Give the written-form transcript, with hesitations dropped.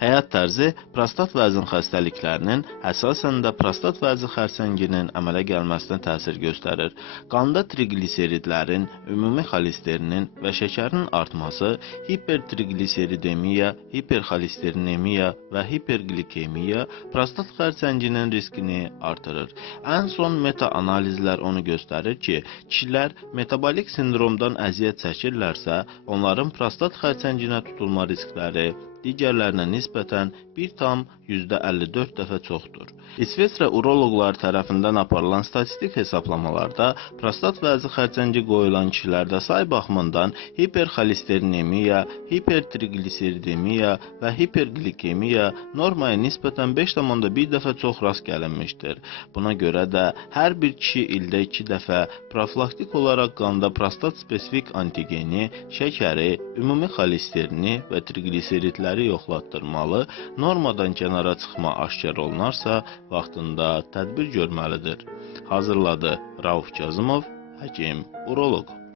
Həyat tərzi prostat vəzin xəstəliklərinin, əsasən də prostat vəzi xərçənginin əmələ gəlməsinə təsir göstərir. Qanda triqliseridlərin, ümumi xolesterinin və şəkərin artması, hipertriqliseridemiya, hiperxolesterinemiya və hiperqlikemiya prostat xərçənginin riskini artırır. Ən son meta-analizlər onu göstərir ki, kişilər metabolik sindromdan əziyyət çəkirlərsə, onların prostat xərçənginə tutulma riskləri digərlərinə nisbətən 1,54 dəfə çoxdur. İsveçrə uroloqlar tərəfindən aparılan statistik hesablamalarda prostat vəzi xərçəngi qoyulan kişilərdə say baxımından hiperxolesterinemiya, hipertriqliseridemiya və hiperqlikemiya normaya nisbətən 5,1 dəfə çox rast gəlinmişdir. Buna görə də hər bir kişi ildə 2 dəfə profilaktik olaraq qanda prostat spesifik antigeni, şəkəri, ümumi xolesterini və triqliseridləri yoxlatdırmalı, normadan kənara çıxma aşkar olunarsa, vaxtında tədbir görməlidir. Hazırladı Rauf Kazımov, həkim, uroloq.